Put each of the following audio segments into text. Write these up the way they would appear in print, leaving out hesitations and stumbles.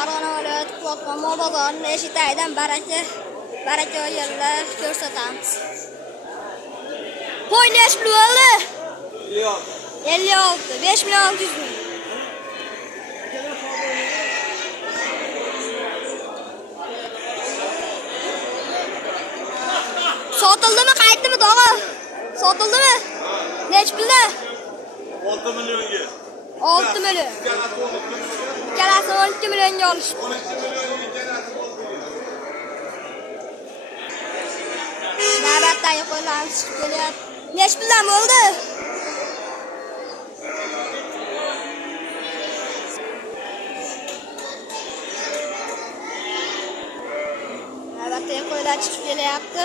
Farg'ona viloyati Quloqma mol bozorining eshitagidan baraka yerlar ko'rsatamiz. Qo'y nechi pul bo'ldi? 56. 5 million 600 ming. Sotildimi, qaytdimi tog'a? Sotildimi? Nechi pulda? 6 millionga. 6 million. Ikkalasi 12 millionga olishdi. 12 millionga ikkalasi bo'ldi. Navbatdagi qo'ylarimiz chiqib kelyapti. Nechi puldan bo'ldi? Navbatdagi qo'ylar chiqib kelyapti.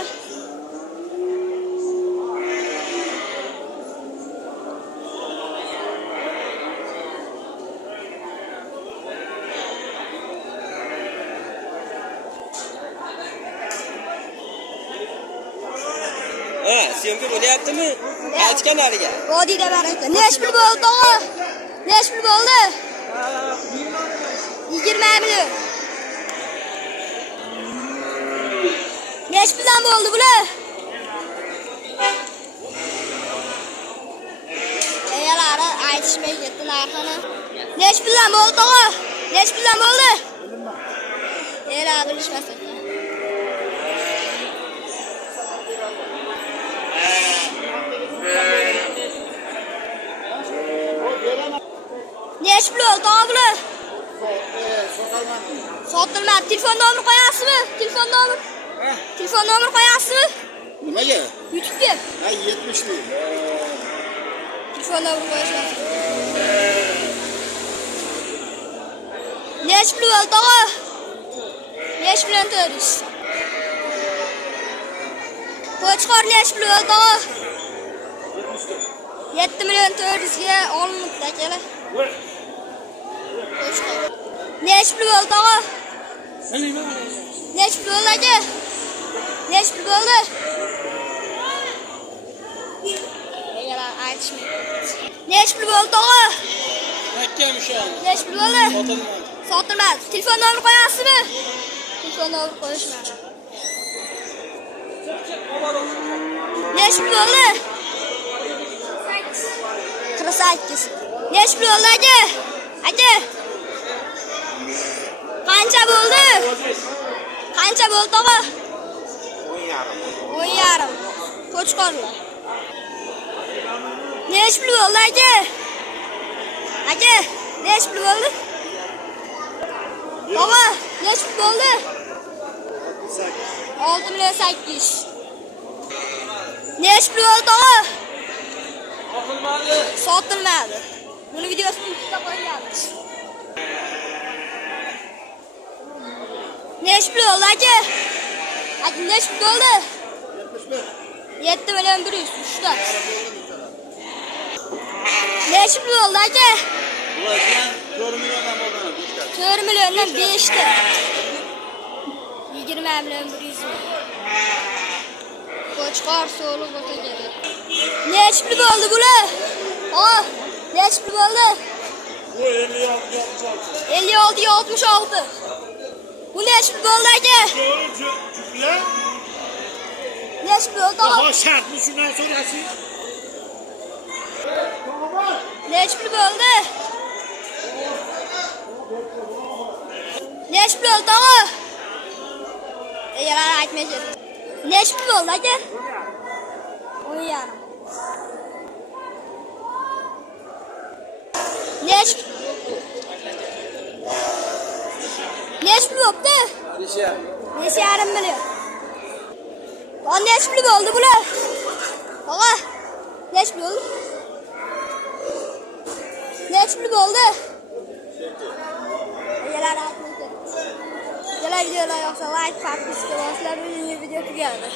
Syomka bo'lyaptimi? Aytgan haliga. Vodiyda baraka. Nechi pul bo'ldi tog'a? Nechi pul bo'ldi? 20 million. Nechi puldan bo'ldi bular? Eyalari aytishmay ketdi narxini. Nechi puldan bo'ldi tog'a? Nechi puldan bo'ldi? Era bilishmas ekan. Nechi pul oldi bular? Sotilmadi. Telefon nomeri qo'yasizmi? Telefon nomeri. Telefon nomeri qo'yasizmi? Nimaga? YouTube'ga. Ha 70 ming. Telefon nomeri qo'yasiz. Nechi pul oldi tog'a? 5 million 400. Qo'chqor nechi pul oldi tog'a? 7 million 400 ga olinibdi akalar. Nechi pul bo'ldi tog'a? Nechi pul bo'ldi aka? Nechi pul bo'ldi? Egalar aytishmaydi. Nechi pul bo'ldi tog'a? Akkam ishon. Nechi pul bo'ldi? Sotilmadi. Sotilmadi. Telefon nomeri qo'yasizmi? Telefon nomeri qo'yishmadi. Nechi pul bo'ldi? 48. Nechi pul bo'ldi aka? Aka. Qancha bo'ldi? Qancha bo'ldi tog'a? 10,5. Qo'chqorlar. Nechi pul bo'ldi aka? Aka, nechi pul bo'ldi? Tog'a, nechi pul bo'ldi? 6 million 800. Nechi pul bo'ldi tog'a? Sotilmadi. Buni videosini YouTube'ga qo'yamiz. Nechi pul bo'ldi aka? Aka nechi pul bo'ldi? 7 million 100. Shunda. Nechi pul bo'ldi aka? Bulardan 4 milliondan bo'ldi. 4 milliondan 5 ta. 20 million 100. Qo'chqor so'li bo'lsa kerak. Nechi pul bo'ldi bular? Nechi pul bo'ldi? Bu 56 66. Bu nechi pul bo'ldi aka? Juplar. Nechi pul bo'ldi? Ha shartni shundan so'rasiz. Nechi pul bo'ldi? Nechi pul bo'ldi tog'a? Egalar aytmay ketdi. Nechi pul bo'ldi aka? 10,5. Nechi pul bo'ldi? 5,5 million. Nechi pul bo'ldi bular? Tog'a, nechi pul bo'ldi? Nechi pul bo'ldi? Egalar aytmay ketdi. Videolar yoqsa like, podpiska bosinglar, video tugadi.